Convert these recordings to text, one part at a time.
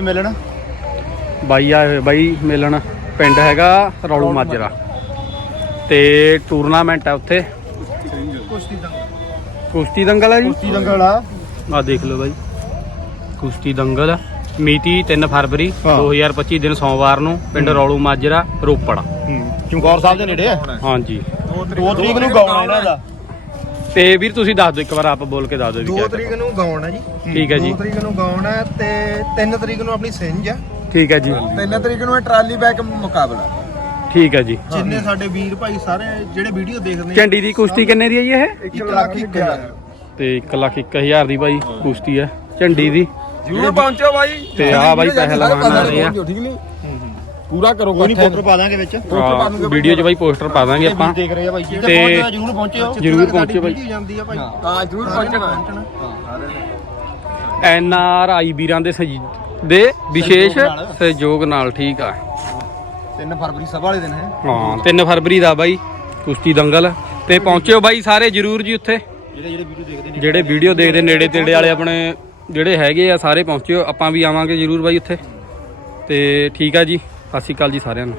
ਮਿਲਣ? ਬਾਈ ਆਏ ਹੋਏ ਬਾਈ ਮਿਲਣ। ਪਿੰਡ ਹੈਗਾ ਰੌਲੂ ਮਾਜਰਾ। ਤੇ ਟੂਰਨਾਮੈਂਟ ਹੈ ਉੱਥੇ। ਕੁਸ਼ਤੀ ਦੰਗਲ ਹੈ ਜੀ। ਕੁਸ਼ਤੀ ਦੰਗਲ ਆ। ਆ ਦੇਖ ਲਓ ਬਾਈ। ਕੁਸ਼ਤੀ ਦੰਗਲ ਮਿਤੀ 3 ਫਰਵਰੀ ਹਾਂ। 2025 ਦਿਨ ਸੋਮਵਾਰ ਨੂੰ ਪਿੰਡ ਰੌਲੂ ਮਾਜਰਾ ਰੋਪੜ। ਚਮਕੌਰ ਸਾਹਿਬ ਦੇ ਨੇੜੇ ਆ? ਹਾਂਜੀ। 2 ਤਰੀਕ ਨੂੰ ਗਾਉਣਾ ਇਹਨਾਂ ਦਾ। ਤੇ ਵੀਰ ਤੁਸੀਂ ਦੱਸ ਦਿਓ ਇੱਕ ਵਾਰ ਆਪ ਬੋਲ ਕੇ ਦੱਸ ਦਿਓ ਵੀ 2 ਕਿਆ ਤਰੀਕ ਨੂੰ ਗਾਉਣ ਹੈ ਜੀ। ਠੀਕ ਹੈ ਜੀ। 2 ਤਰੀਕ ਨੂੰ ਗਾਉਣ ਹੈ ਤੇ 3 ਤਰੀਕ ਨੂੰ ਆਪਣੀ ਸਿੰਜ ਆ ਠੀਕ ਹੈ ਜੀ। 3 ਤਰੀਕ ਨੂੰ ਟਰਾਲੀ ਬੈਕ ਮੁਕਾਬਲਾ। ਠੀਕ ਹੈ ਜੀ। ਜਿੰਨੇ ਸਾਡੇ ਵੀਰ ਭਾਈ ਸਾਰੇ ਜਿਹੜੇ ਵੀਡੀਓ ਦੇਖਦੇ ਝੰਡੀ ਦੀ ਕੁਸ਼ਤੀ ਕਿੰਨੇ ਦੀ ਹੈ ਜੀ ਇਹ? 1 ਲੱਖ 1000 ਤੇ 1 ਲੱਖ 1000 ਦੀ ਬਾਈ ਕੁਸ਼ਤੀ ਹੈ ਝੰਡੀ ਦੀ। ਜਰੂਰ ਪਹੁੰਚੋ ਬਾਈ। ਤੇ ਆ ਬਾਈ ਪੈਸੇ ਲਗਾਉਣ ਵਾਲੇ ਆ। ਠੀਕ ਨਹੀਂ? ਪੂਰਾ ਕਰੋ ਕੋਈ ਨਹੀਂ ਫੋਟੋ ਪਾ ਦਾਂਗੇ ਵਿੱਚ। ਵੀਡੀਓ 'ਚ ਬਾਈ ਪੋਸਟਰ ਪਾ ਦਾਂਗੇ ਆਪਾਂ। ਦੇਖ ਰਹੇ ਆ ਬਾਈ ਤੇ- ਤੇ ਜਰੂਰ ਪਹੁੰਚਿਓ। ਜਰੂਰ ਪਹੁੰਚਿਓ ਬਾਈ। ਜਾਂਦੀ ਆ ਭਾਈ ਹਾਂ ਜਰੂਰ ਪਹੁੰਚਣਾ। ਐਨ ਆਰ ਆਈ ਵੀਰਾਂ ਦੇ ਦੇ ਵਿਸ਼ੇਸ਼ ਸਹਿਯੋਗ ਨਾਲ। ਠੀਕ ਆ। 3 ਫਰਵਰੀ ਸਭਾ ਵਾਲੇ ਦਿਨ ਹੈ। ਹਾਂ 3 ਫਰਵਰੀ ਦਾ ਬਾਈ ਕੁਸ਼ਤੀ ਦੰਗਲ। ਤੇ ਪਹੁੰਚਿਓ ਬਾਈ ਸਾਰੇ ਜਰੂਰ ਜੀ ਉੱਥੇ। ਜਿਹੜੇ ਜਿਹੜੇ ਵੀਡੀਓ ਦੇਖਦੇ ਨੇ। ਜਿਹੜੇ ਵੀਡੀਓ ਦੇਖਦੇ ਨੇੜੇ ਤੇੜੇ ਵਾਲੇ ਆਪਣੇ ਜਿਹੜੇ ਹੈਗੇ ਆ ਸਾਰੇ ਪਹੁੰਚਿਓ। ਆਪਾਂ ਵੀ ਆਵਾਂਗੇ ਜਰੂਰ ਬਾਈ ਉੱਥੇ। ਤੇ ਠੀਕ ਆ ਜੀ। ਸਤਿ ਸ਼੍ਰੀ ਅਕਾਲ ਜੀ ਸਾਰਿਆਂ ਨੂੰ।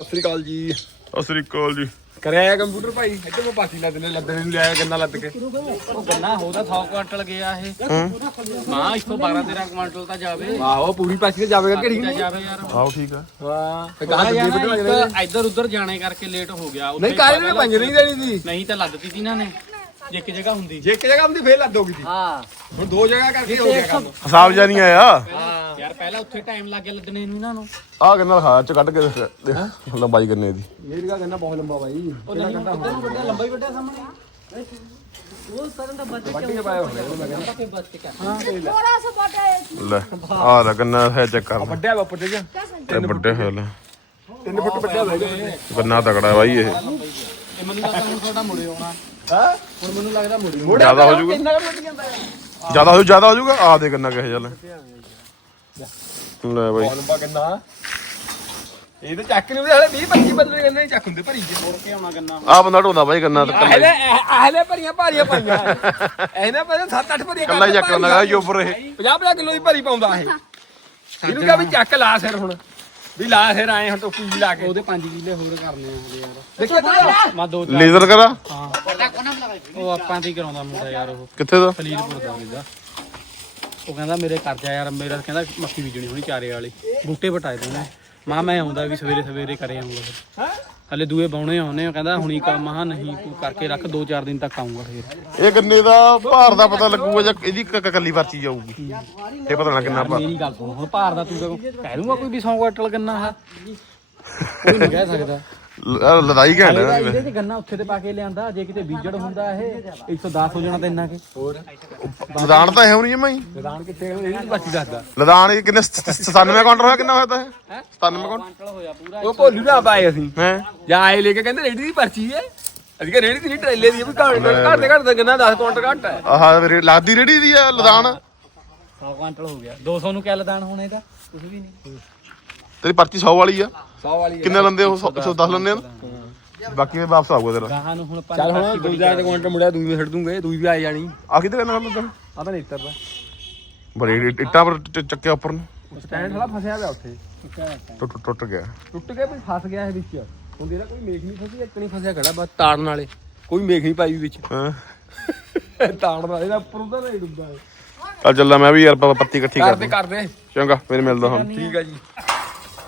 ਸਤਿ ਸ੍ਰੀ ਅਕਾਲ ਜੀ। ਸਤਿ ਸ੍ਰੀ ਅਕਾਲ ਜੀ। ਕਰਿਆ ਕੰਪਿਊਟਰ ਭਾਈ ਇੱਥੇ ਮੈਂ ਪਾਸੀ ਲੱਦ ਨੇ ਲੱਦਣੇ ਨੂੰ ਲਿਆਇਆ ਗੰਨਾ ਲੱਦ ਕੇ। ਉਹ ਗੰਨਾ ਹੋਦਾ 100 ਕੁਆਂਟਲ ਗਿਆ ਇਹ। ਹਾਂ। ਇੱਥੋਂ 12 13 ਕੁਆਂਟਲ ਤਾਂ ਜਾਵੇ। ਆਹੋ ਪੂਰੀ ਪਾਸੀ ਤੇ ਜਾਵੇਗਾ ਕਿਹੜੀ ਤਾਂ ਜਾਵੇ ਯਾਰ। ਆਓ ਠੀਕ ਆ। ਹਾਂ। ਤੇ ਗਾਹ ਲੱਗਦੇ ਇੱਧਰ ਉੱਧਰ ਜਾਣੇ ਕਰਕੇ ਲੇਟ ਹੋ ਗਿਆ। ਨਹੀਂ ਕਾਲੇ ਨੇ ਪੰਜ ਨਹੀਂ ਦੇਣੀ ਸੀ? ਨਹੀਂ ਤਾਂ ਲੱਦਤੀ ਸੀ ਇਹਨਾਂ ਨੇ। ਜੇ ਇੱਕ ਜਗ੍ਹਾ ਹੁੰਦੀ ਜੇ ਇੱਕ ਜਗ੍ਹਾ ਹੁੰਦੀ ਫੇਰ ਲੱਦੋਗੀ ਜੀ ਹਾਂ ਹੁਣ ਦੋ ਜਗ੍ਹਾ ਕਰਕੇ ਹੋ ਗਿਆ ਕੰਮ ਹਿਸਾਬ ਜਾ ਨਹੀਂ ਆਇਆ ਯਾਰ ਪਹਿਲਾਂ ਉੱਥੇ ਟਾਈਮ ਲੱਗ ਗਿਆ ਲੱਦਣੇ ਨੂੰ ਇਹਨਾਂ ਨੂੰ ਆ ਕਿੰਨਾ ਲਿਖਾਇਆ ਚ ਕੱਢ ਕੇ ਦੇਖ ਦੇਖ ਲੰਬਾਈ ਕਿੰਨੇ ਦੀ ਮੇਰੀ ਦਾ ਗੰਨਾ ਬਹੁਤ ਲੰਬਾ ਬਾਈ ਉਹ ਨਹੀਂ ਉੱਧਰ ਨੂੰ ਵੱਡਾ ਲੰਬਾ ਹੀ ਵੱਡਾ ਸਾਹਮਣੇ ਉਹ ਕਰਨ ਦਾ ਬਚੇ ਵੱਡੀ ਪਾਇਆ ਹੋਇਆ ਮੈਂ ਕਹਿੰਦਾ ਕੇ ਬਚ ਕੇ ਹਾਂ थोड़ा सा बटा है ਲੈ ਆ ਲੈ ਕਿੰਨਾ ਹੈ ਚੈੱਕ ਕਰ ਵੱਡਿਆ ਬਾਪੂ ਤੇ ਤੇ ਵੱਡੇ ਹੈ ਲੈ ਤਿੰਨ ਫੁੱਟ ਵੱਡਿਆ ਹੋਇਆ ਗੰਨਾ ਤਕੜਾ ਹੈ ਬਾਈ ਇਹ ਇਹ ਮੈਨੂੰ ਲੱਗਦਾ ਹੁਣ ਤੁਹਾਡਾ ਮੁੜੇ ਆਉਣਾ ਹਾਂ? ਹੁਣ ਮੈਨੂੰ ਲੱਗਦਾ ਮੁੜੇ ਜ਼ਿਆਦਾ ਹੋ ਜਾਊਗਾ ਕਿੰਨਾ ਕੁ ਵੱਡ ਜਾਂਦਾ ਹੈ? ਜ਼ਿਆਦਾ ਹੋ ਜ਼ਿਆਦਾ ਹੋ ਜਾਊਗਾ? ਆ ਦੇ ਕਿੰਨਾ ਕਿਹ ਚੱਲ ਲੈ। ਬਾਈ। ਇਹ ਤਾਂ ਚੱਕ ਨਹੀਂ ਉਹਦੇ ਹਲੇ 20 25 ਬੰਦੇ ਗੰਨੇ ਚੱਕ ਹੁੰਦੇ ਭਰੀ ਜੇ। ਕੇ ਆਉਣਾ ਗੰਨਾ ਆ ਬੰਦਾ ਢੋਂਦਾ ਬਾਈ ਗੰਨਾ ਤਾਂ ਕੱਲਾ ਆਹਲੇ ਭਰੀਆਂ ਭਾਰੀਆਂ ਪਾਈਆਂ। ਇਹਨੇ ਪਹਿਲਾਂ 7-8 ਭਰੀਆਂ ਕੱਲਾ ਹੀ ਚੱਕ ਲੈਂਦਾ ਗਾ ਜੋਬਰ ਇਹ। 50-50 ਕਿਲੋ ਦੀ ਭਰੀ ਪਾਉਂਦਾ ਇਹ। ਇਹਨੂੰ ਕਿਹਾ ਵੀ ਚੱਕ ਲਾ ਸਿਰ ਹੁਣ। ਵੀ ਲਾ ਸਿਰ ਆਏ ਹੁਣ ਟੋਪੀ ਜੀ ਲਾ ਕੇ। ਉਹਦੇ 5 ਕਿੱਲੇ ਹੋਰ ਕਰਨੇ ਆ ਹਲੇ ਯਾਰ। ਦੇਖੋ ਮੈਂ ਦੋ ਲੇਜ਼ਰ ਕਰਾ? ਹਾਂ। ਉਹ ਆਪਾਂ ਤੇ ਹੀ ਕਰਾਉਂਦਾ ਮੁੰਡਾ ਯਾਰ ਉਹ। ਕਿੱਥੇ ਦਾ? ਖਲੀਲਪੁਰ ਦਾ ਉਹਦਾ ਉਹ ਕਹਿੰਦਾ ਮੇਰੇ ਘਰ ਜਾ ਯਾਰ ਮੇਰਾ ਕਹਿੰਦਾ ਮੱਕੀ ਬੀਜਣੀ ਹੋਣੀ ਚਾਰੇ ਵਾਲੀ। ਬੂਟੇ ਵਟਾਏ ਤੇ ਉਹਨੇ ਮਾਂ ਮੈਂ ਆਉਂਦਾ ਵੀ ਸਵੇਰੇ ਸਵੇਰੇ ਕਰੇ ਆਉਂਗਾ ਫਿਰ। ਹਲੇ ਦੂਏ ਬਾਉਣੇ ਆਉਨੇ ਕਹਿੰਦਾ ਹੁਣੀ ਕੰਮ ਮਹਾ ਨਹੀਂ ਤੂੰ ਕਰਕੇ ਰੱਖ 2-4 ਦਿਨ ਤੱਕ ਆਉਂਗਾ ਫਿਰ। ਇਹ ਗੰਨੇ ਦਾ ਭਾਰ ਦਾ ਪਤਾ ਲੱਗੂਗਾ ਜਾਂ ਇਹਦੀ ਕ- ਕੱਲੀ ਪਰਚੀ ਜਾਊਗੀ। ਇਹ ਪਤਾ ਨਾ ਕਿੰਨਾ ਭਾਰ ਮੇਰੀ ਗੱਲ ਸੁਣ ਹੁਣ ਭਾਰ ਦਾ ਤੂੰ ਕਹਿ ਦੂੰਗਾ ਕੋਈ ਵੀ 100 ਕੁਆਂਟਲ ਗੰਨਾ ਹੈ। ਕੋਈ ਨਹੀਂ ਕਹਿ ਸਕਦਾ। ਲ- ਲੜਾਈ ਘੈਂਟ ਇਹਦਾ ਇਹਦੇ ਤੇ ਗੰਨਾ ਉੱਥੇ ਤੇ ਪਾ ਕੇ ਲਿਆਂਦਾ ਜੇ ਕਿਤੇ ਬੀਜੜ ਹੁੰਦਾ ਇਹ 110 ਹੋ ਜਾਣਾ ਤਾਂ ਇੰਨਾ ਕਿ। ਹੋਰ? ਲਦਾਨ ਤਾਂ ਹੈ ਨਹੀਂ ਜਮਾ ਹੀ ਮੈਦਾਨ ਕਿੱਥੇ ਇਹ ਨਹੀਂ ਬਾਕੀ ਦੱਸਦਾ ਲਦਾਨ ਇਹ ਕਿੰਨੇ 97 ਕਾਊਂਟਰ ਹੋਇਆ ਕਿੰਨਾ ਹੋਇਆ ਤਾਂ ਇਹ? 97 ਕਾਊਂਟਰ ਕੁਆਂਟਲ ਹੋਇਆ ਪੂਰਾ ਉਹ ਭੋਲੂ ਨਾ ਪਾਏ ਅਸੀਂ। ਹੈ? ਜਾਂ ਆਏ ਲੈ ਕੇ ਕਹਿੰਦੇ ਰੇੜੀ ਦੀ ਪਰਚੀ ਹੈ। ਅਸੀਂ ਕਿ ਰੇੜੀ ਦੀ ਨਹੀਂ ਟਰੇਲੇ ਦੀ ਹੈ, ਵੀ ਘਰ ਘਰ ਦੇ ਘਰ ਦਾ ਗੰਨਾ 10 ਕੁਇੰਟਲ ਘੱਟ ਹੈ। ਆਹ ਰੇ- ਲਾਦੀ ਰੇੜੀ ਦੀ ਆ ਲਦਾਨ? 100 ਕੁਆਂਟਲ ਹੋ ਗਿਆ। 200 ਨੂੰ ਕਿਆ ਲਦਾਨ ਹੋਣਾ ਇਹਦਾ? ਕੁਝ ਵੀ ਨਹੀਂ। ਤੇਰੀ ਪਰਚੀ 100 ਵਾਲੀ ਆ। 100 ਵਾਲੀ ਕਿੰਨੇ ਲੰਦੇ ਉਹ 110 ਲੰਦੇ ਆ ਬਾਕੀ ਮੈਂ ਵਾਪਸ ਆਊਗਾ ਤੇਰਾ। ਗਾਹਾਂ ਨੂੰ ਹੁਣ ਪੰਜ ਚੱਲ ਹੁਣ ਦੂਜਾ ਕੁਇੰਟਲ ਮੁੜਿਆ ਦੂਈ ਵੀ ਛੱਡ ਦੂੰਗੇ ਦੂਈ ਵੀ ਆ ਜਾਣੀ। ਆ ਕਿਤੇ ਕਰਨਾ ਲੰਦਾ ਆ ਤਾਂ ਨੇਤਰ ਦਾ। ਬੜੀ ਇੱਟ- ਪਰ ਚੱਕਿਆ ਉੱਪਰ ਨੂੰ। ਸਟੈਂਡ ਥੋੜਾ ਫਸਿਆ ਪਿਆ ਉੱਥੇ। ਟੁੱਟ ਟੁੱਟ ਗਿਆ। ਟੁੱਟ ਕੇ ਵੀ ਫਸ ਗਿਆ ਇਹ ਵਿੱਚ। ਹੁਣ ਜਿਹੜਾ ਕੋਈ ਮੇਖ ਨਹੀਂ ਫਸੀ ਇੱਕ ਨਹੀਂ ਫਸਿਆ ਖੜਾ ਬਸ ਤਾੜਨ ਵਾਲੇ। ਕੋਈ ਮੇਖ ਨਹੀਂ ਪਾਈ ਵਿੱਚ। ਹਾਂ? ਤਾੜਨ ਵਾਲੇ ਦਾ ਉੱਪਰ ਉਹਦਾ ਨਹੀਂ ਡੁੱਬਦਾ ਚੱਲ ਚੱਲਾਂ ਮੈਂ ਵੀ ਯਾਰ ਪ- ਪੱਤੀ ਇਕੱਠੀ ਕਰ ਕਰਦੇ ਕਰਦੇ ਚੰਗਾ ਫਿਰ ਮਿਲਦਾ ਹੁਣ। ਠੀਕ ਆ ਜੀ।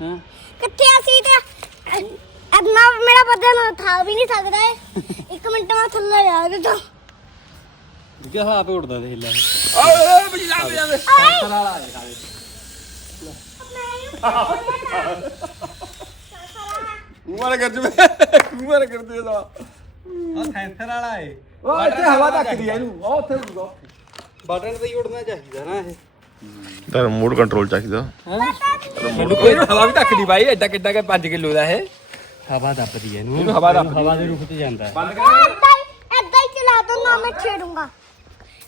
ਹਾਂ। ਕਿੱਥੇ ਅਸੀਂ ਤੇ ਅਦਨਾ ਮੇਰਾ ਪਤਾ ਨਾ ਥਾ ਵੀ ਨਹੀਂ ਸਕਦਾ ਹੈ ਇੱਕ ਮਿੰਟ ਮੈਂ ਥੱਲੇ ਜਾ ਕੇ ਤਾਂ ਕਿਹਾ ਹਾਂ ਆਪੇ ਉੱਡਦਾ ਦੇਖ ਲੈ। ਓਏ! ਲੱਗ ਜਾਂਦੇ ਸੈਂਸਰ ਵਾਲਾ ਹੈ ਖਾਲੇ ਉਮਰ ਕਰ ਜਵੇ ਉਮਰ ਕਰਦੇ ਦਾ ਆ ਸੈਂਸਰ ਵਾਲਾ ਹੈ ਉਹ ਇੱਥੇ ਹਵਾ ਧੱਕਦੀ ਆ ਇਹਨੂੰ। ਉਹ ਉੱਥੇ ਉੱਡੂਗਾ ਬਟਨ ਤੇ ਹੀ ਉੱਡਣਾ ਚਾਹੀਦਾ ਨਾ ਇਹ। ਤਾਂ ਮੂਡ ਕੰਟਰੋਲ ਚਾਹੀਦਾ। ਇਹਨੂੰ ਹਵਾ ਵੀ ਧੱਕਦੀ ਬਾਈ ਐਡਾ ਕਿੱਡਾ ਕਿ 5 ਕਿਲੋ ਦਾ ਇਹ। ਹਵਾ ਦੱਬਦੀ ਹੈ ਇਹਨੂੰ। ਹਵਾ ਦੱਬ ਹਵਾ ਦੇ ਰੁਖ ਤੇ ਜਾਂਦਾ। ਹੈ। ਬੰਦ ਕਰ। ਏਦਾਂ ਹੀ ਹੀ ਚਲਾ ਦੋ ਨਾ ਮੈਂ ਛੇੜੂੰਗਾ।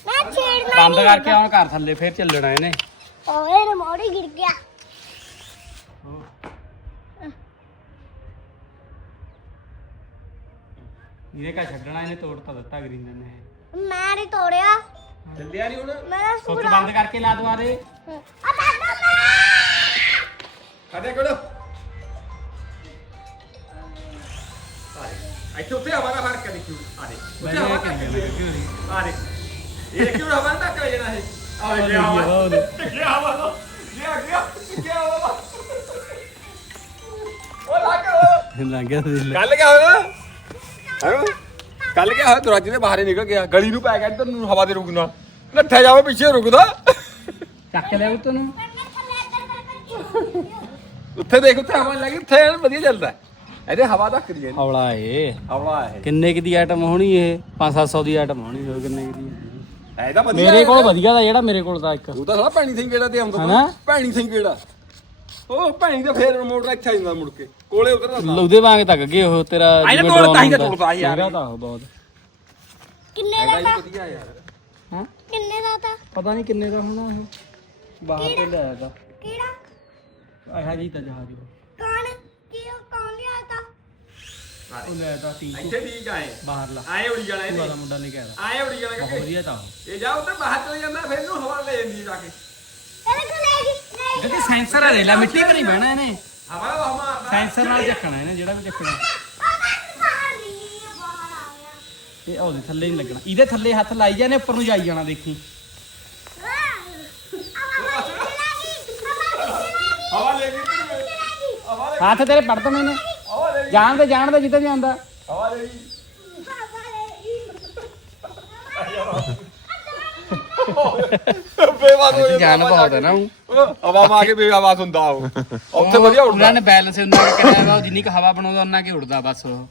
ਮੈਂ ਛੇੜਨਾ ਬੰਦ ਕਰਕੇ ਆਉਣ ਘਰ ਥੱਲੇ ਫੇਰ ਚੱਲਣਾ ਇਹਨੇ। ਓਏ ਰਮੋੜੀ ਗਿਰ ਗਿਆ। ਇਹਨੇ ਕਾ ਛੱਡਣਾ ਇਹਨੇ ਤੋੜ ਤਾਂ ਦਿੱਤਾ ਗਰੀਨਰ ਨੇ। ਮੈਂ ਨਹੀਂ ਤੋੜਿਆ। ਚੱਲਿਆ ਨਹੀਂ ਹੁਣ। ਮੈਂ ਸੁੱਚ ਬੰਦ ਕਰਕੇ ਲਾ ਦਵਾ ਦੇ। ਆ ਦਾਦਾ ਮੈਂ ਕਦੇ ਕੋਲ ਇੱਥੇ ਉੱਤੇ ਹਵਾ ਦਾ ਫ਼ਰਕ ਹੈ ਦੇਖਿਓ। ਆ ਦੇ ਉੱਤੇ ਹਵਾ ਧੱਕ ਰਹੀ ਆ ਦੇ ਇਹ ਕਿਉਂ ਹਵਾ ਧੱਕ ਰਹੀ ਜਣਾ ਇਹ? ਆ ਗਿਆ ਹਵਾ ਗਿਆ ਹਵਾ ਲੋ ਗਿਆ ਗਿਆ ਗਿਆ ਹਵਾ? ਉਹ ਲੱਗ ਲੱਗ ਗਿਆ ਦਿਲ ਕੱਲ ਕਿਆ ਹੋਇਆ ਹੈਂ? ਕੱਲ ਕਿਆ ਹੋਇਆ ਦਰਵਾਜ਼ੇ ਦੇ ਬਾਹਰ ਹੀ ਨਿਕਲ ਗਿਆ ਗਲੀ ਨੂੰ ਪੈ ਗਿਆ ਇੱਧਰ ਨੂੰ ਹਵਾ ਦੇ ਰੁਕਣਾ ਨੱਠਿਆ ਜਾਵੇ ਪਿੱਛੇ ਰੁਕਦਾ। ਚੱਕ ਲਿਆ ਉਤੋਂ ਨੂੰ। ਉੱਥੇ ਦੇਖ ਉੱਥੇ ਹਵਾ ਲੱਗੀ ਉੱਥੇ ਐਨ ਵਧੀਆ ਚੱਲਦਾ। ਇਹਦੇ ਹਵਾ ਧੱਕਦੀ ਹੈ ਹੌਲਾ ਏ। ਹਵਾ ਹੈ। ਕਿੰਨੇ ਕਿ ਦੀ ਆਈਟਮ ਹੋਣੀ ਇਹ? 5-700 ਦੀ ਆਈਟਮ ਹੋਣੀ ਹੋਰ ਕਿੰਨੇ ਕਿ ਦੀ? ਤਾਂ ਵਧੀਆ ਮੇਰੇ ਕੋਲ ਵਧੀਆ ਦਾ ਜਿਹੜਾ ਮੇਰੇ ਕੋਲ ਤਾਂ ਇੱਕ। ਉਹ ਤਾਂ ਸਾਲਾ ਭੈਣੀ ਸਿੰਘ ਕਿਹੜਾ ਤੇ ਆਉਂਦਾ? ਤਾ। ਭੈਣੀ ਸਿੰਘ ਕਿਹੜਾ? ਉਹ ਭੈਣੀ ਦਾ ਫੇਰ ਮੋਟਰ ਇੱਥੇ ਆ ਜਾਂਦਾ ਮੁੜ ਕੇ। ਕੋਲੇ ਉਤਰਦਾ ਤਾ। ਉਹਦੇ ਵਾਂਗ ਤੱਕ ਗਏ ਉਹ ਤੇਰਾ ਆਈ ਨਾ ਜਿਵੇਂ ਤੋੜ, drone ਤਾਂ ਹੀ ਤਾਂ ਹੁੰਦਾ। ਤੋੜਦਾ ਯਾਰ। ਮੇਰਾ ਤਾਂ ਉਹ ਬਹੁਤ। ਕਿੰਨੇ ਦਾ ਹੀ ਤਾ? ਵਧੀਆ ਯਾਰ। ਹਾਂ? ਕਿੰਨੇ ਦਾ ਤਾ? ਪਤਾ ਨਹੀਂ ਕਿੰਨੇ ਦਾ ਹੋਣਾ ਉਹ ਬਾਹਰ ਤੇ ਲਿਆਇਆ ਤਾਂ ਕਿਹੜਾ? ਆਹ ਜੀ ਤਾਂ ਜਹਾਜ਼ ਉਹ। ਕੌਣ? ਕੀ ਉਹ ਕੌਣ ਲਿਆ ਤਾ? ਉਹ ਲਿਆਇਆ ਤਾਂ ਤੀ ਇੱਥੇ ਠੀਕ ਆਏ। ਬਾਹਰ ਲਾ। ਆਏ ਉੜੀ ਜਾਣਾ ਦਾ ਇਹਨੇ ਮੁੰਡਾ ਲੈ ਕੇ ਆਇਆ। ਆਏ ਉੜੀ ਜਾਣਾ ਬਹੁਤ ਕਿ ਵਧੀਆ ਤਾਂ। ਉਹ। ਇਹ ਜਾ ਉੱਤੇ ਬਾਹਰ ਚਲੇ ਜਾਂਦਾ ਫਿਰ ਇਹਨੂੰ ਹਵਾ ਲੈ ਜਾਂਦੀ ਜਾ ਕੇ। ਕੋਲ ਗਈ ਲੈ ਗਈ ਕਿਉਂਕਿ ਲੈ, ਮਿੱਟੀ ਕਿ ਨਹੀਂ ਬਹਿਣਾ ਇਹਨੇ। ਹਵਾ ਹਵਾ ਮਾਰਦਾ ਸੈਂਸਰ ਨਾਲ ਚੱਕਣਾ ਇਹਨੇ, ਜਿਹੜਾ ਵੀ ਚੱਕਣਾ। ਇਹ ਉਹਦੇ ਥੱਲੇ ਨਹੀਂ ਲੱਗਣਾ। ਇਹਦੇ ਥੱਲੇ ਹੱਥ ਲਾਈ ਜਾਣੇ, ਉੱਪਰ ਨੂੰ ਜਾਈ ਜਾਣਾ, ਦੇਖੀ। ਹਵਾ ਲੈ ਗਈ ਹਵਾ ਲੈ ਹੱਥ ਤੇਰੇ ਪੜ ਦਨੇ ਨੇ ਹਵਾ ਲੈ ਗਈ ਜਾਣ ਦੇ ਜਾਣ ਦੇ ਜਿੱਦਾਂ ਜਾਂਦਾ ਹਵਾ ਲੈ ਗਈ ਬੇਵਾਸ ਹੋ ਜਾਂਦਾ ਜਾਨ ਬਹੁਤ ਹੈ ਨਾ ਉਹ ਹਵਾ ਮਾਰ ਕੇ ਬੇਵਾਸ ਹੁੰਦਾ ਉਹ। ਉੱਥੇ ਵਧੀਆ ਉੱਡਦਾ। ਉਹਨਾਂ ਨੇ ਬੈਲੈਂਸ ਉਹਨਾਂ ਨੇ ਕਰਿਆ ਵਾ ਉਹ ਜਿੰਨੀ ਕੁ ਹਵਾ ਬਣਾਉਂਦਾ ਉਹਨਾਂ ਕੇ ਉੜਦਾ ਬਸ ਉਹ।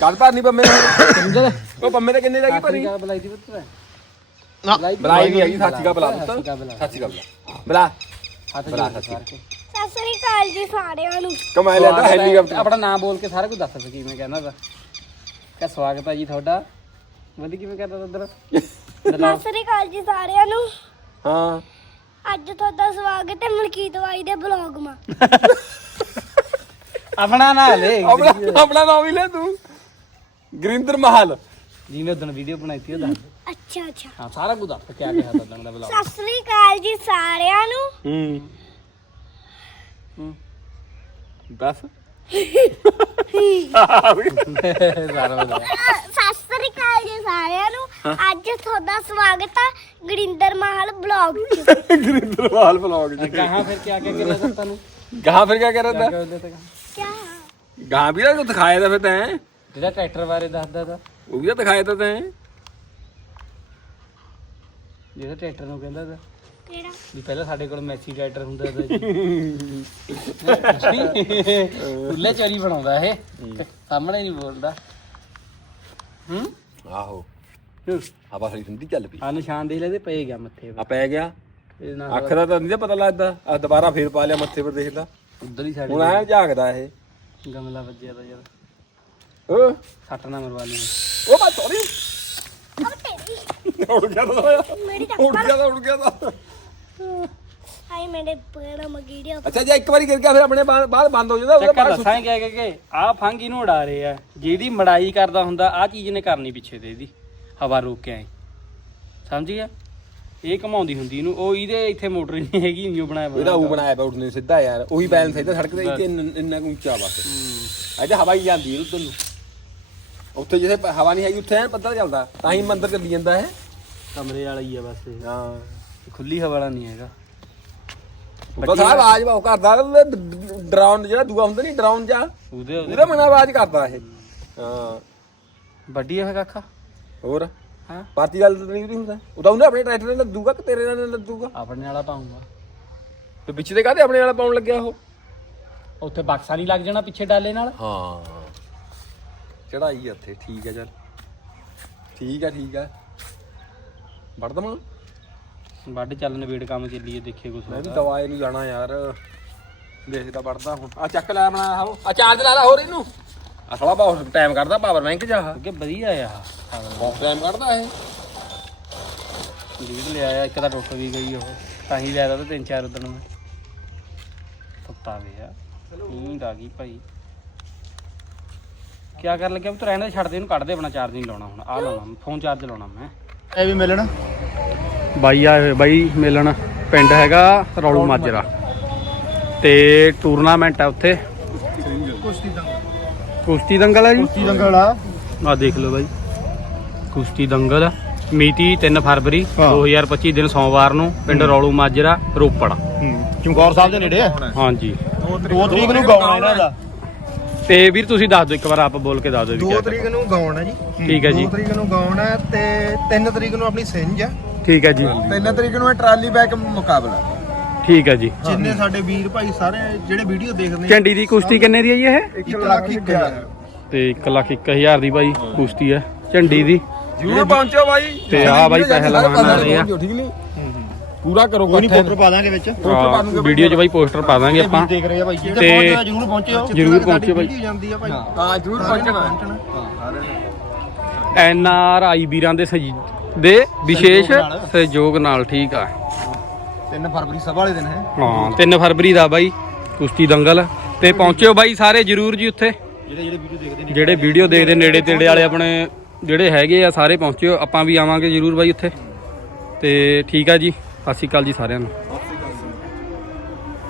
ਕੱਲ ਭਰਨੀ ਪੰਮੇ ਨੇ? ਸਮਝਦਾ ਉਹ ਪੰਮੇ ਦੇ ਕਿੰਨੇ ਦਾ ਕੀ ਭਰੀ ਬਲਾਈ ਦੀ ਪੁੱਤਰ ਬਲਾਈ ਨਹੀਂ ਹੈਗੀ ਸਾਚੀ ਕਾ ਬਲਾ ਪੁੱਤ ਸਾਚੀ ਕਾ ਬਲਾ। ਬਲਾ। ਹੱਥ ਬਲਾ। ਕੇ ਸਤਿ ਸ੍ਰੀ। ਅਕਾਲ ਜੀ ਸਾਰਿਆਂ ਨੂੰ। ਕਮਾਈ ਲੈਂਦਾ ਹੈਲੀਕਾਪਟਰ? ਆਪਣਾ ਨਾਮ ਬੋਲ ਕੇ ਸਾਰਾ ਕੁਝ ਦੱਸ ਸਕੀ ਮੈਂ ਕਹਿੰਦਾ ਤਾਂ ਕਾ ਸਵਾਗਤ ਹੈ ਜੀ ਤੁਹਾਡਾ। ਵਧੀਆ ਕਿਵੇਂ ਕਰਦਾ ਉਧਰ? ਸਤਿ ਸ੍ਰੀ ਅਕਾਲ ਜੀ ਸਾਰਿਆਂ ਨੂੰ। ਹਾਂ। ਅੱਜ ਤੁਹਾਡਾ ਸਵਾਗਤ ਹੈ ਮਲਕੀਤ ਬਾਈ ਦੇ ਬਲੌਗ ਮਾ ਆਪਣਾ ਨਾਂ ਲੈ। ਆਪਣਾ ਆਪਣਾ ਨਾਮ ਹੀ ਲੈ ਤੂੰ। ਗਰਿੰਦਰ ਮਹਾਲ। ਜਿਹਨੇ ਉਦੋਂ ਵੀਡੀਓ ਬਣਾਈ ਸੀ ਉਹ ਦੱਸ ਅੱਛਾ ਅੱਛਾ। ਹਾਂ ਸਾਰਾ ਕੁਝ ਦੱਸ ਕਿਆ ਕਿਹਾ ਤਾਂ ਦਾ ਬਲੌਗ। ਸਤਿ ਸ੍ਰੀ ਅਕਾਲ ਜੀ ਸਾਰਿਆਂ ਨੂੰ। ਹੂੰ। ਬਸ ਸਾਰਾ ਬਲੌਗ ਅਹ ਸਤਿ ਸ੍ਰੀ ਅਕਾਲ ਜੀ ਸਾਰਿਆਂ ਨੂੰ। ਅੱਜ ਤੁਹਾਡਾ ਸਵਾਗਤ ਹੈ ਗਰਿੰਦਰ ਮਾਹਲ ਬਲੌਗ ਚ। ਗਰਿੰਦਰ ਮਹਾਲ ਬਲੌਗ ਜੀ ਕਹਾਂ ਫਿਰ ਕਿਆ ਕਿਆ ਕਰਿਆ ਤਾਂ ਤੁਹਾਨੂੰ? ਗਾਂ ਫਿਰ ਕੀ ਕਰ ਰਿਹਾ ਕਿਆ ਉਹਦੇ ਤੇ ਕਿਆ ਗਾਂ ਵੀ ਤਾਂ ਦਿਖਾਇਆ ਤਾਂ ਫਿਰ ਤੈਂ। ਜਿਹੜਾ ਟਰੈਕਟਰ ਬਾਰੇ ਦੱਸਦਾ ਤਾਂ। ਉਹ ਵੀ ਤਾਂ ਦਿਖਾਇਆ ਤਾਂ ਤੈਂ। ਜਿਹੜਾ ਟਰੈਕਟਰ ਨੂੰ ਕਹਿੰਦਾ ਤਾਂ। ਕਿਹੜਾ? ਵੀ ਪਹਿਲਾਂ ਸਾਡੇ ਕੋਲ ਮੈਸੀ ਟਰੈਕਟਰ ਹੁੰਦਾ ਸੀ। ਉੱਲੇ ਚੋਰੀ ਬਣਾਉਂਦਾ ਇਹ। ਸਾਹਮਣੇ ਨਹੀਂ ਬੋਲਦਾ। ਹੂੰ? ਆਹੋ। ਹਵਾ ਸਾਰੀ ਠੰਡੀ ਚੱਲ ਪਈ। ਆ ਨਿਸ਼ਾਨ ਦੇ ਲੈ ਤੇ ਪਏ ਗਿਆ ਮੱਥੇ ਆ ਪੈ ਗਿਆ। ਇਹ ਨਾਲ ਅੱਖ ਦਾ ਤਾਂ ਨਹੀਂ ਪਤਾ ਲੱਗਦਾ। ਆ ਦੁਬਾਰਾ ਫੇਰ ਪਾ ਲਿਆ ਮੱਥੇ ਪਰ ਦੇਖ ਲਾ। ਉਧਰ ਹੀ ਸਾਡੇ ਹੁਣ ਐ ਝਾਕਦਾ ਇਹ। ਗਮਲਾ ਵੱਜਿਆ ਤਾਂ ਯਾਰ। ਓ ਸੱਟ ਨਾ ਮਰਵਾ ਲਈ ਉਹ ਬਾ ਸੌਰੀ ਅਬ ਤੇਰੀ। ਉੜ ਗਿਆ ਤਾਂ ਉੜ ਗਿਆ ਤਾਂ ਉੜ ਗਿਆ ਤਾਂ। ਹਾਏ ਮੇਰੇ ਪੈਰਾਂ ਮਗੀੜਿਆ ਅੱਛਾ ਜੇ ਇੱਕ ਵਾਰੀ ਗਿਰ ਗਿਆ ਫਿਰ ਆਪਣੇ ਬਾਅਦ ਬੰਦ ਹੋ ਜਾਂਦਾ ਉਹਦਾ ਚੱਕਰ ਬਾਅਦ ਦੱਸਾਂ ਕਿ ਕਿ ਆਹ ਫੰਗ ਇਹਨੂੰ ਉਡਾ ਰਹੇ ਆ ਜਿਹਦੀ ਮੜਾਈ ਕਰਦਾ ਹੁੰਦਾ ਆ ਚੀਜ਼ ਨੇ ਕਰਨੀ ਪਿੱਛੇ ਤੇ ਇਹਦੀ ਹਵਾ ਰੋਕ ਕੇ ਆਏ ਸਮਝ ਗਿਆ? ਇਹ ਘਮਾਉਂਦੀ ਹੁੰਦੀ ਇਹਨੂੰ ਉਹ ਇਹਦੇ ਇੱਥੇ ਮੋਟਰ ਹੀ ਨਹੀਂ ਹੈਗੀ ਇਹਨੂੰ ਬਣਾਇਆ ਇਹਦਾ ਉਹ ਬਣਾਇਆ ਪਿਆ ਉੱਠਨੇ ਸਿੱਧਾ ਯਾਰ ਉਹੀ ਬੈਲੈਂਸ ਇਹਦਾ ਸੜਕ ਤੇ ਇੱਥੇ ਇੰਨਾ ਇੰਨਾ ਕੁ ਉੱਚਾ ਬਸ। ਅਜੇ ਹਵਾ ਹੀ ਜਾਂਦੀ ਉਧਰ ਨੂੰ। ਉੱਥੇ ਜਿੱਥੇ ਪ- ਹਵਾ ਨਹੀਂ ਹੈਗੀ ਉੱਥੇ ਐਨ ਪੱਧਰ ਚੱਲਦਾ ਤਾਂ ਹੀ ਮੰਦਰ ਚੱਲੀ ਜਾਂਦਾ ਹੈ ਕਮਰੇ ਵਾਲਾ ਹੀ ਆ ਬਸ ਇਹ। ਹਾਂ। ਖੁੱਲੀ ਹਵਾ ਵਾਲਾ ਨਹੀਂ ਹੈਗਾ। ਉਹ ਸਾਰਾ ਆਵਾਜ਼ ਬਹੁਤ ਕਰਦਾ ਡਰਾਉਨ ਜਿਹੜਾ ਦੂਆ ਹੁੰਦਾ ਨਹੀਂ ਡਰਾਉਨ ਜਾ। ਉਹਦੇ ਉਹਦਾ ਮਨ ਆਵਾਜ਼ ਕਰਦਾ ਇਹ। ਹਾਂ। ਵੱਡੀ ਹੈ ਕਾਕਾ ਹੋਰ? ਹਾਂ? ਪਾਰਟੀ ਗੱਲ ਤਾਂ ਨਹੀਂ ਉਹਦੀ ਹੁੰਦਾ? ਉਹ ਤਾਂ ਉਹਨੇ ਆਪਣੇ ਟਰੈਕਟਰ ਨਾਲ ਲੱਦੂਗਾ ਕਿ ਤੇਰੇ ਨਾਲ ਲੱਦੂਗਾ? ਆਪਣੇ ਵਾਲਾ ਪਾਉਂਗਾ। ਤੇ ਪਿੱਛੇ ਤੇ ਕਾਹਦੇ ਆਪਣੇ ਵਾਲਾ ਪਾਉਣ ਲੱਗਿਆ ਉਹ? ਉੱਥੇ ਬਕਸਾ ਨਹੀਂ ਲੱਗ ਜਾਣਾ ਪਿੱਛੇ ਡਾਲੇ ਨਾਲ? ਹਾਂ। ਚੜਾਈ ਆ ਉੱਥੇ ਠੀਕ ਹੈ ਚੱਲ। ਠੀਕ ਆ ਠੀਕ ਆ। ਵੜ ਦਵਾਂ? ਵੱਡ ਚੱਲ ਨਵੇੜ ਕੰਮ ਚੱਲੀਏ ਦੇਖੇ ਕੁਛ ਮੈਂ ਵੀ ਦਵਾਈ ਨੂੰ ਜਾਣਾ ਯਾਰ। ਦੇਖਦਾ ਵੜਦਾ ਹੁਣ। ਆ ਚੱਕ ਲੈ ਆਪਣਾ ਆਹੋ। ਆ ਚਾਰਜ ਲਾ ਲਾ ਹੋਰ ਇਹਨੂੰ। ਆ ਸਾਲਾ ਬਹੁਤ ਟਾਈਮ ਕੱਢਦਾ ਪਾਵਰ ਬੈਂਕ ਜਾ ਅੱਗੇ ਵਧੀਆ ਆ। ਬਹੁਤ ਟਾਈਮ ਕੱਢਦਾ ਇਹ। ਲੀਡ ਲਿਆਇਆ ਇੱਕ ਤਾਂ ਟੁੱਟ ਵੀ ਗਈ ਉਹ। ਤਾਂ ਹੀ ਲਿਆਦਾ ਤਾਂ ਤਿੰਨ ਚਾਰ ਦਿਨ ਮੈਂ। ਸੁੱਤਾ ਪਿਆ ਨੀਂਦ ਆ ਗਈ ਭਾਈ। ਕੀ ਕਰਨ ਲੱਗਿਆ? ਤੂੰ ਰਹਿਣ ਦੇ ਛੱਡ ਦੇ ਇਹਨੂੰ ਕੱਢ ਦੇ ਆਪਣਾ ਚਾਰਜ ਨਹੀਂ ਲਾਉਣਾ ਹੁਣ। ਆ ਲਾਉਣਾ ਫੋਨ ਚਾਰਜ ਲਾਉਣਾ ਮੈਂ। ਇਹ ਵੀ ਮਿਲਣ। ਬਾਈ ਆਏ ਹੋਏ ਬਾਈ ਮਿਲਣ ਪਿੰਡ ਹੈਗਾ ਰੌਲੂ ਮਾਜਰਾ। ਤੇ ਟੂਰਨਾਮੈਂਟ ਹੈ ਉੱਥੇ। ਕੁਸ਼ਤੀ ਦੰਗਲ ਹੈ ਜੀ। ਕੀ ਦੰਗਲ ਆ। ਆ ਦੇਖ ਲਓ ਬਾਈ। ਕੁਸ਼ਤੀ ਦੰਗਲ ਮਿਤੀ 3 ਫਰਵਰੀ ਹਾਂ। 2025 ਦਿਨ ਸੋਮਵਾਰ ਨੂੰ ਪਿੰਡ ਰੌਲੂ ਮਾਜਰਾ ਰੋਪੜ। ਚਮਕੌਰ ਸਾਹਿਬ ਦੇ ਨੇੜੇ ਆ? ਹਾਂਜੀ। 2 ਤਰੀਕ ਨੂੰ ਗਾਉਣਾ ਇਹਨਾਂ ਦਾ। ਤੇ ਵੀਰ ਤੁਸੀਂ ਦੱਸ ਦਿਓ ਇੱਕ ਵਾਰ ਆਪ ਬੋਲ ਕੇ ਦੱਸ ਦਿਓ ਵੀ 2 ਕਿਆ ਤਰੀਕ ਨੂੰ ਗਾਉਣ ਹੈ ਜੀ। ਠੀਕ ਹੈ ਜੀ। 2 ਤਰੀਕ ਨੂੰ ਗਾਉਣ ਹੈ ਤੇ 3 ਤਰੀਕ ਨੂੰ ਆਪਣੀ ਸਿੰਜ ਆ। ਠੀਕ ਹੈ ਜੀ। 3 ਤਰੀਕ ਨੂੰ ਟਰਾਲੀ ਬੈਕ ਮੁਕਾਬਲਾ। ਠੀਕ ਹੈ ਜੀ। ਜਿੰਨੇ ਸਾਡੇ ਵੀਰ ਭਾਈ ਸਾਰੇ ਜਿਹੜੇ ਵੀਡੀਓ ਦੇਖਦੇ ਝੰਡੀ ਦੀ ਕੁਸ਼ਤੀ ਕਿੰਨੇ ਦੀ ਹੈ ਜੀ ਇਹ? 1 ਲੱਖ 1 ਹਜ਼ਾਰ। ਤੇ 1 ਲੱਖ 1000 ਦੀ ਬਾਈ ਕੁਸ਼ਤੀ ਹੈ ਝੰਡੀ ਦੀ। ਜਰੂਰ ਪਹੁੰਚੋ ਬਾਈ। ਤੇ ਆ ਬਾਈ ਪੈਸੇ ਲਗਾਉਣ ਵਾਲੇ ਆ। ਠੀਕ ਨਹੀਂ? ਪੂਰਾ ਕਰੋ ਕੋਈ ਨਹੀਂ ਪੋਸਟਰ ਪਾ ਦਾਂਗੇ ਵਿੱਚ। ਵੀਡੀਓ 'ਚ ਬਾਈ ਪੋਸਟਰ ਪਾ ਦਾਂਗੇ ਆਪਾਂ। ਦੇਖ ਰਹੇ ਆ ਭਾਈ ਜੇ ਤੇ- ਜਰੂਰ ਪਹੁੰਚਿਓ ਜਰੂਰ ਪਹੁੰਚਿਓ ਬਾਈ। ਜਾਂਦੀ ਆ ਭਾਈ ਹਾਂ ਜਰੂਰ ਪਹੁੰਚਣਾ। ਐਨ ਆਰ ਆਈ ਵੀਰਾਂ ਦੇ ਸਹਿ- ਦੇ ਵਿਸ਼ੇਸ਼ ਸਹਿਯੋਗ ਨਾਲ। ਸਹਿਯੋਗ ਨਾਲ ਠੀਕ ਆ। 3 ਫਰਵਰੀ ਸਭਾ ਵਾਲੇ ਦਿਨ ਹੈ। ਹਾਂ 3 ਫਰਵਰੀ ਦਾ ਬਾਈ ਕੁਸ਼ਤੀ ਦੰਗਲ। ਤੇ ਪਹੁੰਚਿਓ ਬਾਈ ਸਾਰੇ ਜਰੂਰ ਜੀ ਉੱਥੇ। ਜਿਹੜੇ ਜਿਹੜੇ ਵੀਡੀਓ ਦੇਖਦੇ ਨੇ। ਜਿਹੜੇ ਵੀਡੀਓ ਦੇਖਦੇ ਨੇੜੇ ਤੇੜੇ ਵਾਲੇ ਆਪਣੇ ਜਿਹੜੇ ਹੈਗੇ ਆ ਸਾਰੇ ਪਹੁੰਚਿਓ। ਆਪਾਂ ਵੀ ਆਵਾਂਗੇ ਜਰੂਰ ਬਾਈ ਉੱਥੇ। ਤੇ ਠੀਕ ਆ ਜੀ। ਸਤਿ ਸ਼੍ਰੀ ਅਕਾਲ ਜੀ ਸਾਰਿਆਂ ਨੂੰ।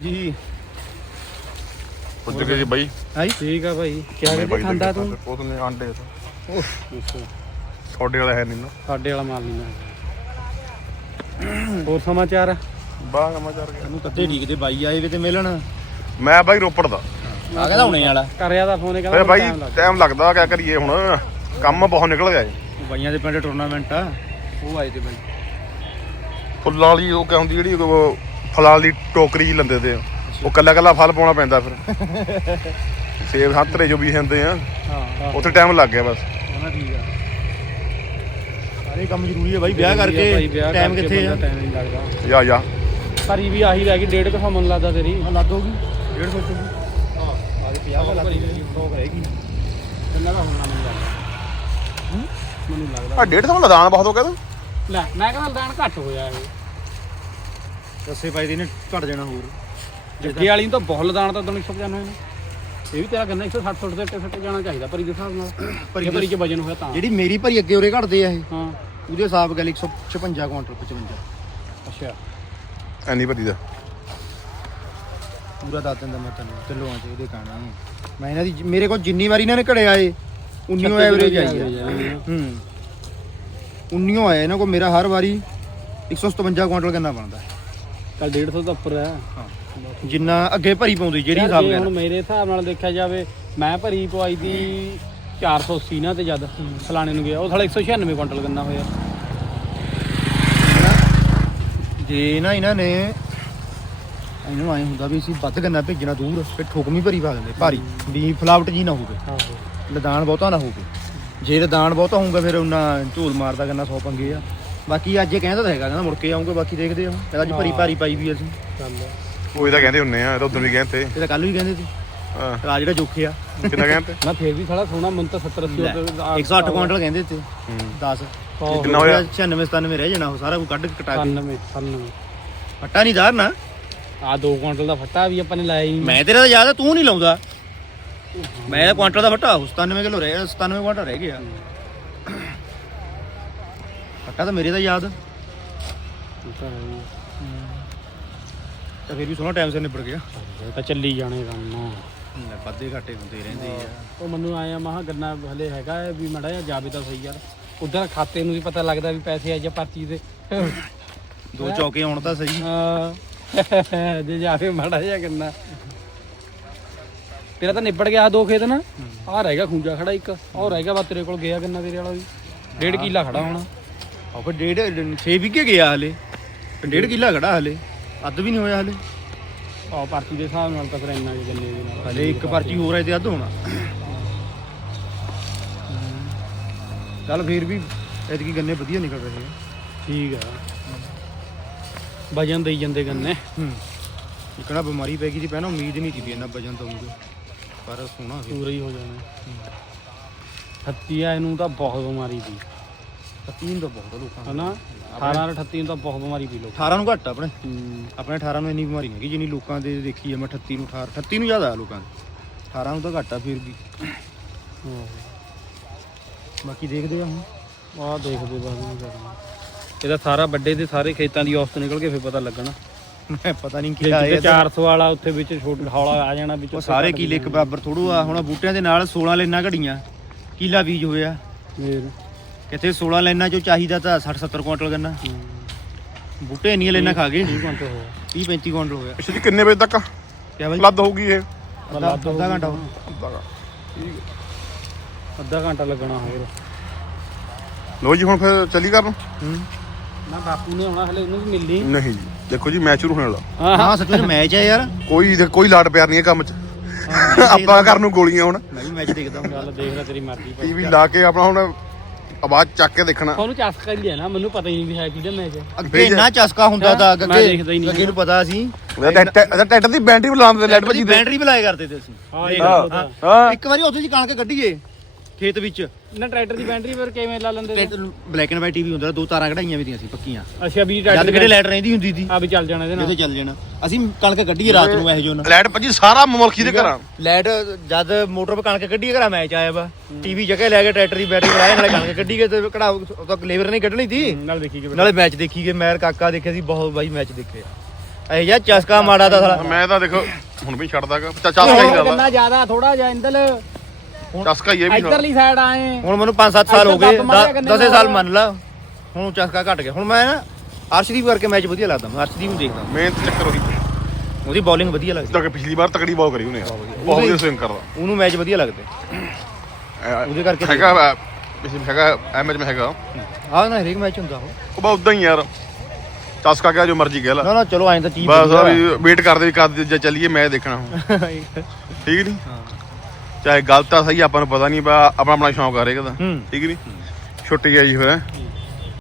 ਜੀ। ਪੁੱਜ ਗਏ ਜੀ ਬਾਈ। ਠੀਕ ਆ ਬਾਈ। ਕਿਆ ਖਾਂਦਾ ਤੂੰ? ਨੇ ਆਂਡੇ ਤੁਹਾਡੇ ਵਾਲਾ ਹੈ ਨਹੀਂ ਨਾ। ਸਾਡੇ ਵਾਲਾ ਮਾਲ ਨਹੀਂ ਹੋਰ ਸਮਾਚਾਰ? ਬਾਹਰ ਮੈਂ ਚੜ ਗਿਆ ਇਹਨੂੰ ਕੱਤੇ ਢੀਕਦੇ ਬਾਈ ਆਏ ਵੇ ਤੇ ਮਿਲਣ। ਮੈਂ ਬਾਈ ਰੋਪੜ ਦਾ। ਆ ਕਹਿੰਦਾ ਹੁਣੇ ਵਾਲਾ। ਕਰਿਆ ਦਾ ਫੋਨ ਕਹਿੰਦਾ ਬਾਈ time ਲੱਗ- ਟਾਈਮ ਲੱਗਦਾ ਕਿਆ ਕਰੀਏ ਹੁਣ? ਕੰਮ ਬਹੁਤ ਨਿਕਲ ਗਿਆ ਜੀ। ਬਾਈਆਂ ਦੇ ਪਿੰਡ ਟੂਰਨਾਮੈਂਟ ਆ। ਉਹ ਆਏ ਤੇ ਬਾਈ। ਫੁੱਲਾਂ ਵਾਲੀ ਉਹ ਕਿਆ ਹੁੰਦੀ ਜਿਹੜੀ ਉਹ ਫਲਾਂ ਦੀ ਟੋਕਰੀ ਜੀ ਲੰਦੇ ਤੇ ਉਹ ਕੱਲਾ ਕੱਲਾ ਫਲ ਪਾਉਣਾ ਪੈਂਦਾ ਫਿਰ। ਸੇਬ ਸੰਤਰੇ ਜੋ ਵੀ ਹੁੰਦੇ ਆ। ਹਾਂ ਉੱਥੇ ਟਾਈਮ ਲੱਗ ਗਿਆ ਬਸ। ਹਾਂ ਠੀਕ ਆ। ਸਾਰੇ ਕੰਮ ਜ਼ਰੂਰੀ ਹੈ ਬਾਈ ਵਿਆਹ ਕਰਕੇ ਟਾਈਮ ਕਿੱਥੇ ਆ? time ਨਹੀਂ ਲੱਗਦਾ। ਜਾ ਜਾ। ਸਾਰੀ ਵੀ ਆਹੀ ਰਹਿ ਗਈ ਡੇਢ ਕੁ ਸੌ ਮੈਨੂੰ ਲੱਗਦਾ ਤੇਰੀ। ਲੱਦ ਹੋਗੀ 150 ਚੋਂ ਹਾਂ ਆ 50 ਦਾ ਲੱਗ ਗਈ ਸਟਾਕ ਰਹੇਗੀ ਕਿੰਨਾ ਦਾ ਹੋਣਾ ਮੈਨੂੰ ਲੱਗਦਾ। ਮੈਨੂੰ ਲੱਗਦਾ। ਆ ਡੇਢ ਸੌ ਲਦਾਨ ਬਹੁਤ ਹੋ ਗਿਆ ਤਾਂ। ਲੈ ਮੈਂ ਕਹਿੰਦਾ ਦਾਣ ਘੱਟ ਹੋਇਆ ਇਹ। ਦੱਸੇ ਪਾਈ ਦੇ ਨੇ ਘਟ ਜਾਣਾ ਹੋਰ। ਜੱਗੇ ਵਾਲੀ ਨੂੰ ਤਾਂ ਬਹੁਤ ਲਦਾਨ ਤਾਂ ਤੁਹਾਨੂੰ 195 ਨੇ। ਇਹ ਵੀ ਤੇਰਾ ਗੰਨਾ 160 ਫੁੱਟ ਦੇ ਟਿਫਟ ਜਾਣਾ ਚਾਹੀਦਾ ਭਰੀ ਦੇ ਹਿਸਾਬ ਨਾਲ। ਭਰੀ ਭਰੀ ਚ ਵਜਨ ਹੋਇਆ ਤਾਂ। ਜਿਹੜੀ ਮੇਰੀ ਭਰੀ ਅੱਗੇ ਉਰੇ ਘਟਦੇ ਆ ਇਹ। ਹਾਂ। ਉਹਦੇ ਹਿਸਾਬ ਗੱਲ 156 ਕੁਇੰਟਲ 55 ਅੱਛਾ। ਐਨੀ ਭਰੀ ਦਾ ਪੂਰਾ ਦੱਸ ਦਿੰਦਾ ਮੈਂ ਤੈਨੂੰ ਕਿਲੋਆਂ ਚ ਇਹਦੇ ਕਾਣਾ ਮੈਂ ਇਹਨਾਂ ਦੀ ਮੇਰੇ ਕੋਲ ਜਿੰਨੀ ਵਾਰੀ ਇਹਨਾਂ ਨੇ ਘੜੇ ਆਏ 19 ਐਵਰੇਜ ਆਈ ਆ। ਹੂੰ। 19 ਆਇਆ ਇਹਨਾਂ ਕੋਲ ਮੇਰਾ ਹਰ ਵਾਰੀ 157 ਕੁਇੰਟਲ ਗੰਨਾ ਬਣਦਾ। ਕੱਲ 150 ਤੋਂ ਉੱਪਰ ਹੈ। ਜਿੰਨਾ ਅੱਗੇ ਭਰੀ ਪਾਉਂਦੀ ਜਿਹੜੀ ਹਿਸਾਬ ਨਾਲ। ਹੁਣ ਮੇਰੇ ਹਿਸਾਬ ਨਾਲ ਦੇਖਿਆ ਜਾਵੇ ਮੈਂ ਭਰੀ ਪਵਾਈ ਦੀ 480 ਨਾ ਤੇ ਜਦ ਫਲਾਣੇ ਨੂੰ ਗਿਆ। ਉਹ ਥਾਲੇ 196 ਕੁਇੰਟਲ ਗੰਨਾ ਹੋਇਆ। ਜੇ ਨਾ ਇਹਨਾਂ ਨੇ ਇਹਨਾਂ ਨੂੰ ਐ ਹੁੰਦਾ ਵੀ ਅਸੀਂ ਵੱਧ ਗੰਨਾ ਭੇਜਣਾ ਦੂਰ ਫਿਰ ਠੋਕਵੀਂ ਭਰੀ ਪਾ ਦਿੰਦੇ। ਭਾਰੀ। ਵੀ ਫਲਾਵਟ ਜੀ ਨਾ ਹੋਵੇ। ਲਦਾਨ ਬਹੁਤਾ ਨਾ ਹੋਵੇ। ਜੇ ਲਦਾਨ ਬਹੁਤਾ ਹੋਊਗਾ ਫਿਰ ਉਹਨਾਂ ਝੂਲ ਮਾਰਦਾ ਗੰਨਾ 100 ਪੰਗੇ ਆ। ਬਾਕੀ ਅੱਜ ਇਹ ਕਹਿੰਦਾ ਤਾਂ ਹੈਗਾ ਕਹਿੰਦਾ ਮੁੜ ਕੇ ਆਉਂਗੇ ਬਾਕੀ ਦੇਖਦੇ ਆ। ਕਹਿੰਦਾ ਅੱਜ ਭਰੀ ਭਾਰੀ ਪਾਈ ਵੀ ਅਸੀਂ। ਚੱਲ। ਉਹ ਇਹਦਾ ਕਹਿੰਦੇ ਹੁੰਨੇ ਆ ਇਹ ਤਾਂ ਉਦੋਂ ਵੀ ਕਹਿੰਦੇ। ਇਹ ਤਾਂ ਕੱਲ ਵੀ ਕਹਿੰਦੇ ਸੀ। ਹਾਂ। ਆ ਜਿਹੜਾ ਜੋਖੇ ਆ। ਕਿੰਨਾ ਕਹਿੰਦੇ ਨਾ ਫੇਰ ਵੀ ਸਾਲਾ ਸੋਨਾ ਮਨ ਤਾਂ 70 80 108 ਕੁਇੰਟਲ ਕਹਿੰਦੇ ਤੇ 10 ਕਿੰਨਾ ਹੋਇਆ? 96 97 ਰਹਿ ਜਾਣਾ ਉਹ ਸਾਰਾ ਕੁਝ ਕੱਢ ਕੇ ਕਟਾ ਕੇ। 99 99 ਫੱਟਾ ਨਹੀਂ ਦਾਰ ਨਾ ਆ 2 ਕੁਇੰਟਲ ਦਾ ਫੱਟਾ ਵੀ ਆਪਾਂ ਨੇ ਲਾਇਆ ਹੀ ਨਹੀਂ। ਮੈਂ ਤੇਰਾ ਤਾਂ ਯਾਦ ਆ ਤੂੰ ਨਹੀਂ ਲਾਉਂਦਾ। ਮੈਂ ਕੁਆਂਟਲ ਦਾ ਫੱਟਾ 97 ਕਿਲੋ ਰਹਿ 97 ਕੁਆਂਟਲ ਰਹਿ ਗਿਆ। ਫੱਟਾ ਤਾਂ ਮੇਰੇ ਦਾ ਯਾਦ ਉਹ ਤਾਂ ਹੈ ਹੀ। ਤਾਂ ਫਿਰ ਵੀ ਸੋਹਣਾ ਟਾਈਮ ਸਿਰ ਨਿਬੜ ਗਿਆ। ਇਹ ਤਾਂ ਚੱਲੀ ਜਾਣੇ ਕੰਮ। ਵਾਧੇ ਘਾਟੇ ਹੁੰਦੇ ਰਹਿੰਦੇ ਆ। ਉਹ ਮੈਨੂੰ ਆਇਆ ਮਹਾ ਗੰਨਾ ਹਲੇ ਹੈਗਾ ਹੈ ਵੀ ਮੜਾ ਜਾ ਜਾਵੇ ਤਾਂ ਸਹੀ ਯਾਰ। ਉਧਰ ਖਾਤੇ ਨੂੰ ਵੀ ਪਤਾ ਲੱਗਦਾ ਵੀ ਪੈਸੇ ਆ ਜਾਂ ਪਰਚੀ ਦੇ। ਦੋ ਚੌਕੇ ਆਉਣ ਤਾਂ ਸਹੀ। ਹਾਂ। ਜੇ ਜਾਵੇ ਮੜਾ ਜਾ ਗੰਨਾ। ਤੇਰਾ ਤਾਂ ਨਿਬੜ ਗਿਆ ਦੋ ਖੇਤ ਨਾ। ਆਹ ਰਹਿ ਗਿਆ ਖੂੰਜਾ ਖੜਾ ਇੱਕ। ਉਹ ਰਹਿ ਗਿਆ ਬਾ ਤੇਰੇ ਕੋਲ ਗਿਆ ਗੰਨਾ ਤੇਰੇ ਵਾਲਾ ਵੀ। ਡੇਢ ਕਿੱਲਾ ਖੜਾ ਹੋਣਾ। ਆ ਫਿਰ ਡੇਢ 6 ਵਿਗੇ ਗਿਆ ਹਲੇ। ਡੇਢ ਕਿੱਲਾ ਖੜਾ ਹਲੇ। ਅੱਧ ਵੀ ਨਹੀਂ ਹੋਇਆ ਹਲੇ। 100 ਪਰਚੀ ਦੇ ਹਿਸਾਬ ਨਾਲ ਤਾਂ ਫਿਰ ਇੰਨਾ ਕੁ ਗੰਨੇ ਦੇ ਨਾਲ ਹਲੇ ਇੱਕ ਪਰਚੀ ਹੋਰ ਹੈ ਤੇ ਅੱਧ ਹੋਣਾ। ਚੱਲ ਫੇਰ ਵੀ ਐਤਕੀ ਗੰਨੇ ਵਧੀਆ ਨਿਕਲ ਰਹੇ ਆ। ਠੀਕ ਆ। ਵਜਨ ਦੇਈ ਜਾਂਦੇ ਗੰਨੇ। ਹੂੰ। ਇਕੜਾ ਬਿਮਾਰੀ ਪੈ ਗਈ ਸੀ ਪਹਿਲਾਂ ਉਮੀਦ ਨਹੀਂ ਸੀ ਵੀ ਇੰਨਾ ਵਜਨ ਤੋਂ ਪਰ ਸੋਹਣਾ ਸੀ। ਪੂਰਾ ਹੀ ਹੋ ਜਾਣਾ। ਹੱਤੀਆ ਇਹਨੂੰ ਤਾਂ ਬਹੁਤ ਬਿਮਾਰੀ ਸੀ। ਸਾਰਾ ਵੱਡੇ ਦੇ ਸਾਰੇ ਖੇਤਾਂ ਦੀ ਔਸਤ ਨਿਕਲ ਕੇ ਪਤਾ ਲੱਗਣਾ। ਪਤਾ ਨਹੀਂ ਕੀ ਆਇਆ ਵਾਲਾ ਸਾਰੇ ਕਿਲੇ ਇੱਕ ਬਰਾਬਰ ਥੋੜੂ ਆ ਹੁਣ ਬੂਟਿਆਂ ਦੇ ਨਾਲ 16 ਲੈਣਾ ਘੜੀਆਂ। ਕਿਲਾ ਬੀਜ ਹੋਇਆ। ਕਿਤੇ 16 ਲੈਣਾ ਚੋਂ ਚਾਹੀਦਾ ਤਾਂ 60 70 ਕੁਇੰਟਲ ਗੰਨਾ। ਬੂਟੇ ਇੰਨੀਆਂ ਲੈਣਾ ਖਾ ਗਏ। 30 ਘੰਟੇ ਹੋਇਆ। 30 35 ਕੁਇੰਟਲ ਹੋਇਆ। ਅੱਛਾ ਜੀ ਕਿੰਨੇ ਵਜੇ ਤੱਕ? ਕਿਆ ਬਾਈ? ਉਪਲਬਧ ਹੋਊਗੀ ਇਹ? ਅੱਧਾ ਅੱਧਾ ਘੰਟਾ ਅੱਧਾ ਘੰਟਾ। ਲੱਗਣਾ ਹੋਰ। ਲੋ ਜੀ ਹੁਣ ਫਿਰ ਚੱਲੀ ਕਰਨ ਨਾ ਬਾਪੂ ਨੇ ਆਉਣਾ ਹਲੇ ਉਹਨੂੰ ਵੀ ਮਿਲਣੀ। ਨਹੀਂ ਜੀ ਦੇਖੋ ਜੀ ਮੈਚ ਸ਼ੁਰੂ ਹੋਣ ਵਾਲਾ। ਹਾਂ। ਹਾਂ ਸੱਚੋ ਮੈਚ ਹੈ ਯਾਰ। ਕੋਈ ਕੋਈ ਲਾਟ ਪਿਆਰ ਨਹੀਂ ਹੈ ਕੰਮ 'ਚ। ਆਪਾਂ ਘਰ ਨੂੰ ਗੋਲੀਆਂ ਹੁਣ। ਮੈਂ ਵੀ ਮੈਚ ਦੇਖਦਾ ਹਾਂ। ਚੱਲ ਦੇਖ ਲੈ ਤੇਰੀ ਮਰਜ਼ੀ। ਭਾਈ ਟੀਵੀ ਲਾ ਕੇ ਆਪਣਾ ਹੁਣ ਆਵਾਜ਼ ਚੱਕ ਕੇ ਦੇਖਣਾ। ਉਹਨੂੰ ਚਸਕਾ ਹੀ ਲਿਆ ਨਾ ਮੈਨੂੰ ਪਤਾ ਹੀ ਨਹੀਂ ਵੀ ਹੈ ਕਿਹਦਾ ਮੈਚ ਹੈ ਅੱਗੇ ਇੰਨਾ ਚਸਕਾ ਹੁੰਦਾ ਤਾਂ ਮੈਂ ਅੱਗੇ ਦੇਖਦਾ ਹੀ ਨਹੀਂ ਅੱਗੇ ਨੂੰ ਪਤਾ ਸੀ। ਟੈਟ ਦੀ ਬੈਟਰੀ ਬੁਲਾਉਂਦੇ ਲੈਟ ਭੱਜੀ ਬੈਟਰੀ ਬੁਲਾਏ ਕਰਦੇ ਤੇ ਅਸੀਂ। ਹਾਂ। ਇੱਕ ਵਾਰੀ ਉੱਥੇ ਜੀ ਕਣਕ ਕੱਢੀਏ। ਖੇਤ ਵਿੱਚ। ਨਾ ਟਰੈਕਟਰ ਦੀ ਬੈਟਰੀ ਪਰ ਕਿਵੇਂ ਲਾ ਲੈਂਦੇ ਤੇ? ਬਲੈਕ ਐਂਡ ਵਾਈਟ ਟੀਵੀ ਹੁੰਦਾ ਦੋ ਤਾਰਾਂ ਕਢਾਈਆਂ ਵੀ ਦੀਆਂ ਸੀ ਪੱਕੀਆਂ। ਅੱਛਾ ਵੀ ਜਦ ਕਿਹੜੇ ਲਾਈਟ ਰਹਿੰਦੀ ਹੁੰਦੀ ਸੀ। ਆ ਵੀ ਚੱਲ ਜਾਣਾ ਇਹਦੇ ਨਾਲ। ਜਦੋਂ ਚੱਲ ਜਾਣਾ। ਅਸੀਂ ਕਣਕ ਕੱਢੀਏ ਰਾਤ ਨੂੰ ਇਹੋ ਜਿਹਾ ਲੈਟ ਭੱਜੀ ਸਾਰਾ ਮੁਲਕੀ ਦੇ ਘਰਾਂ। ਲਾਈਟ ਜਦ ਮੋਟਰ 'ਤੇ ਕਣਕ ਕੱਢੀਏ ਘਰਾਂ ਮੈਚ ਆਇਆ ਵਾ। ਟੀਵੀ ਜਗ੍ਹਾ ਲੈ ਕੇ ਟਰੈਕਟਰ ਦੀ ਬੈਟਰੀ ਬੁਲਾਇਆ ਨਾਲੇ ਕਣਕ ਕੱਢੀ ਗਏ ਤੇ ਕਢਾ ਉਹ ਤਾਂ ਲੇਬਰ ਨੇ ਕੱਢਣੀ ਸੀ। ਨਾਲ ਦੇਖੀ ਕਿ ਨਾਲੇ ਮੈਚ ਦੇਖੀ ਗਏ। ਮੈਰ ਕਾਕਾ ਦੇਖਿਆ ਸੀ ਬਹੁਤ ਬਾਈ ਮੈਚ ਦੇਖੇ ਇਹ ਯਾਰ ਚਸਕਾ ਮਾੜਾ ਦਾ ਸਾਲਾ। ਮੈਂ ਤਾਂ ਦੇਖੋ ਹੁਣ ਵੀ ਛੱਡਦਾਗਾ ਚਸਕਾ ਹੀ ਕਿੰਨਾ ਜ਼ਿਆਦਾ। ਥੋੜਾ ਜਿਹਾ ਇੰਦਲ ਚਸਕਾ ਹੀ ਇਹ ਵੀ ਨਾਲ। ਇਧਰਲੀ ਸਾਈਡ ਆਏ। ਹੁਣ ਮੈਨੂੰ 5-7 ਸਾਲ ਹੋ ਇੱਧਰ ਗਏ ਦੱਬ ਮਾਰਿਆ ਗੰਨੇ 10 ਨਾਲ। ਸਾਲ ਮੰਨ ਲਾ। ਹੁਣ ਚਸਕਾ ਘਟ ਗਿਆ। ਹੁਣ ਮੈਂ ਨਾ ਅਰਸ਼ਦੀਪ ਕਰਕੇ ਮੈਚ ਵਧੀਆ ਲੱਗਦਾ ਮੈਂ ਅਰਸ਼ਦੀਪ ਨੂੰ ਦੇਖਦਾ। ਮਿਹਨਤ ਚੱਕਰ ਹੋਈ ਉਹਦੀ ਬੋਲਿੰਗ ਵਧੀਆ ਲੱਗਦੀ। ਤਾਂ ਕਿ ਪਿਛਲੀ ਵਾਰ ਤਕੜੀ ਬਾਲ ਕਰੀ ਉਹਨੇ। ਬਹੁਤ ਵਧੀਆ। ਸਵਿੰਗ ਕਰਦਾ। ਉਹਨੂੰ ਮੈਚ ਵਧੀਆ ਲੱਗਦੇ। ਉਹਦੇ ਕਰਕੇ ਹੈਗਾ ਵਾ, ਪਿਛਲੀ ਹੈਗਾ ਐਮਐਚ ਮੈਂ ਹੈਗਾ। ਆਹ ਨਾ ਹਰੇਕ ਮੈਚ ਹੁੰਦਾ ਉਹ। ਉਹ ਬਾ ਉਦਾਂ ਹੀ ਯਾਰ। ਚਸਕਾ ਕਿਆ ਜੋ ਮਰਜ਼ੀ ਕਹਿ ਲਾ। ਨਾ ਨਾ ਚਲੋ ਐਂ ਤਾਂ ਚੀਜ਼ ਬਸ ਆ ਵੀ ਵੇਟ ਕਰਦੇ ਵੀ ਕਦ ਜੇ ਚੱਲੀਏ ਮੈਚ ਦੇਖਣਾ ਹੁਣ। ਠੀਕ ਨਹੀਂ ਚਾਹੇ ਗਲਤ ਆ ਸਹੀ ਆਪਾਂ ਨੂੰ ਪਤਾ ਨਹੀਂ ਆਪਣਾ ਆਪਣਾ ਸ਼ੌਂਕ ਆ ਰੇਗਾ ਦਾ। ਹੂੰ। ਠੀਕ ਨਹੀਂ ਛੁੱਟੀ ਆਈ ਹੋਇਆ